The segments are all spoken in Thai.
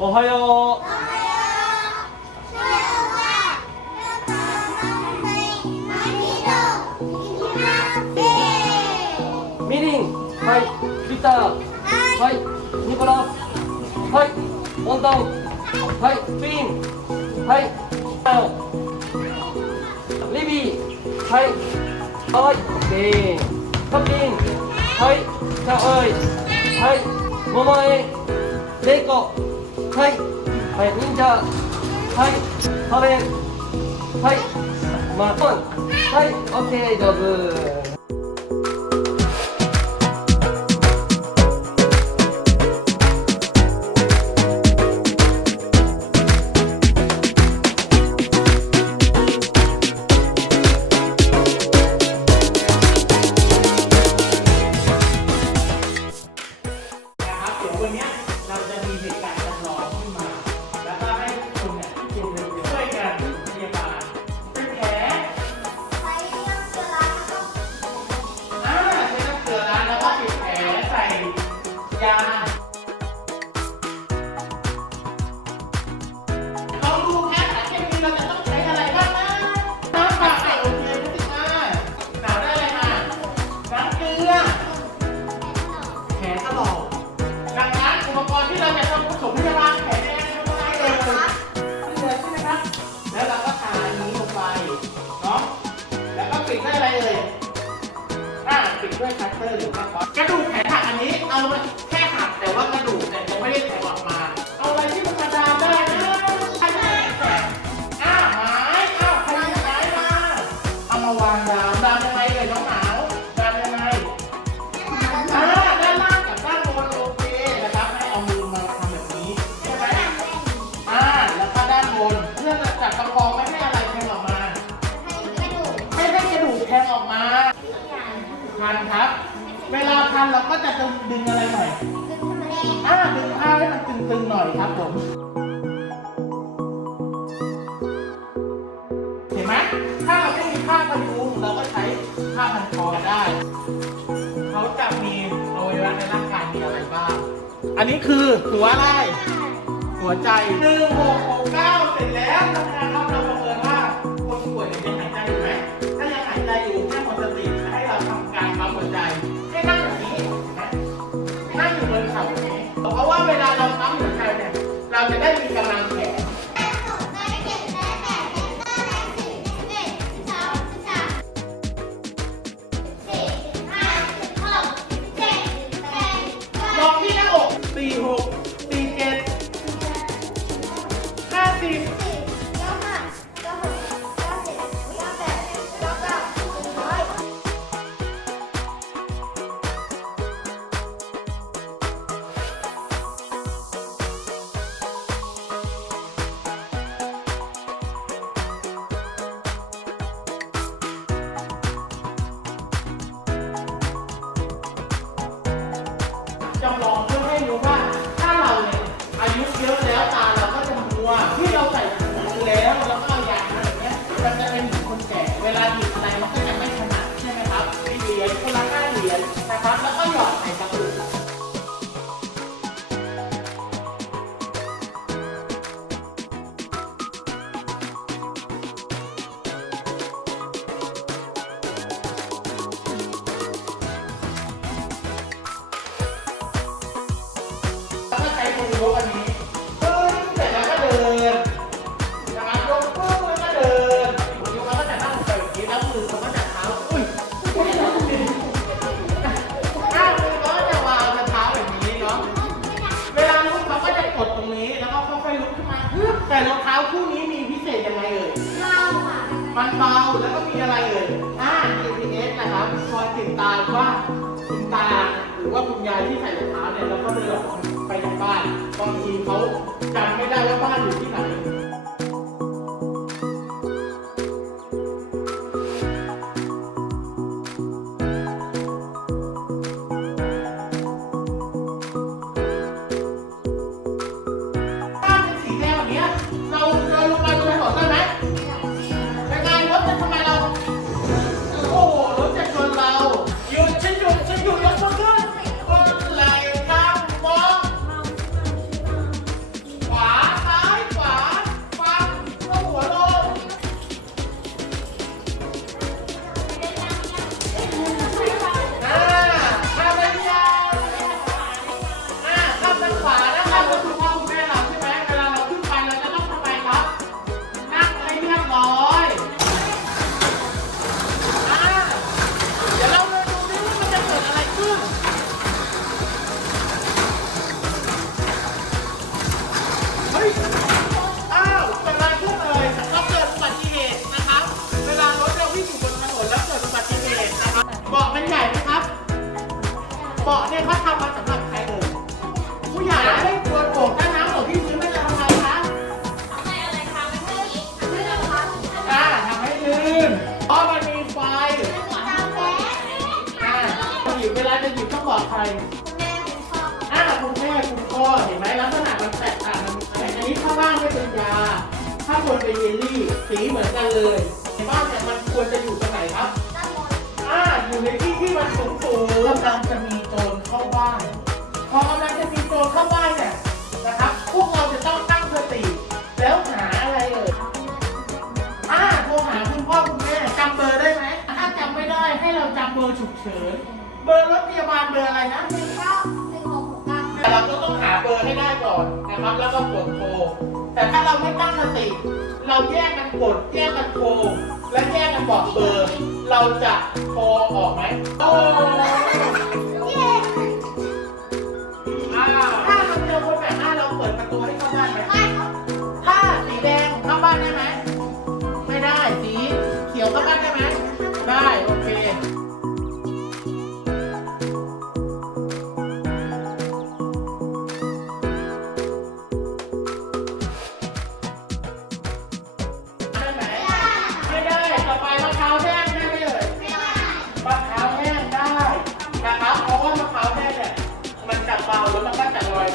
おはよう。みりん、はい、ピター、はい、ニコラ、はい、オンダン、はい、ピン、はい、リビー、はい、はい、ピ、カピン、はい、カオイ、はい、モモエ、レイコ、はい。はい忍者。はい。食べ。はい。マン。はい。オッケー上手。 ด้วยคัตเตอร์หรือว่ากระดูกแขนหักอันนี้เอาแค่หักแต่ว่ากระดูกเนี่ยยังไม่ได้ถอดออกมา พันครับ เวลาพันเราก็จะดึงอะไรหน่อยอ่าดึงผ้าให้มันตึงๆหน่อยครับผม เห็นไหมถ้าเราไม่มีผ้าพันยุงเราก็ใช้ผ้าพันคอได้ เขาจะมีอวัยวะในร่างกายมีอะไรบ้าง อันนี้คือหัวอะไร หัวใจหนึ่งหกหกเก้าเสร็จแล้วทำงานแล้วาแล้วก็มีอะไรเอ่ยอ่า GPS นะครับคอยติดตามว่าคุณตาหรือว่าคุณยายที่ใส่รองเท้าเนี่ยแล้วก็เดินอกไปทางบ้านบางทีเขาจำไม่ได้ว่าบ้านอยู่ที่ไหน จะหยิบต้องบอกใครอ่าคุณแม่คุณพ่อเห็นไหมลักษณะมันแตกต่างกันไหมอันนี้ข้างล่างไม่เป็นยา ข้างบนเป็นเยลลี่สีเหมือนกันเลยในบ้านเนี่ยมันควรจะอยู่ตรงไหนครับอ่าอยู่ในที่ที่มันสูงสูงกำลังจะมีโจรเข้าบ้าน พอกำลังจะมีโจรเข้าบ้านเนี่ยนะครับ พวกเราจะต้องตั้งสติแล้วหาอะไรเอ่ยอ่าโทรหาคุณพ่อคุณแม่จำเบอร์ได้ไหมถ้าจำไม่ได้ให้เราจำเบอร์ฉุกเฉิน เบอร์รถพยาบาลเบอร์อะไรนะแต่เราก็ต้องหาเบอร์ให้ได้ก่อนนะครับ แล้วก็กดโทร แต่ถ้าเราไม่ตั้งสติ เราแยกกันกด แยกกันโทร และแยกกันบอกเบอร์ เราจะโทรออกไหมโอ้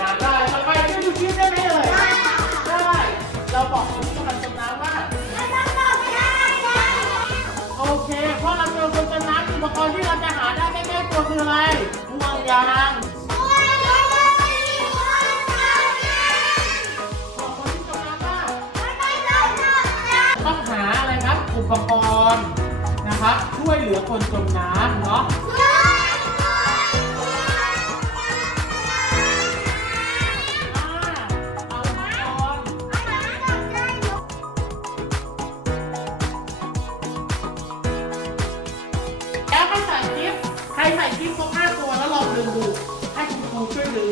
มันก็จะลอยน้ำได้ต่อไปจะอยู่ที่ได้ไหมเอ่ยได้ เราบอกคนที่กำลังจมน้ำว่า โอเค เพราะเราเจอคนจมน้ำอุปกรณ์ที่เราจะหาได้ใกล้ๆตัวคืออะไรห่วงยางบอกคนที่จมน้ำว่า ต้องหาอะไรครับ อุปกรณ์นะครับ ช่วยเหลือคนจมน้ำเนาะ พี่คลิปครบห้าตัวแล้วลองดึงดูให้คุณครูช่วยดึง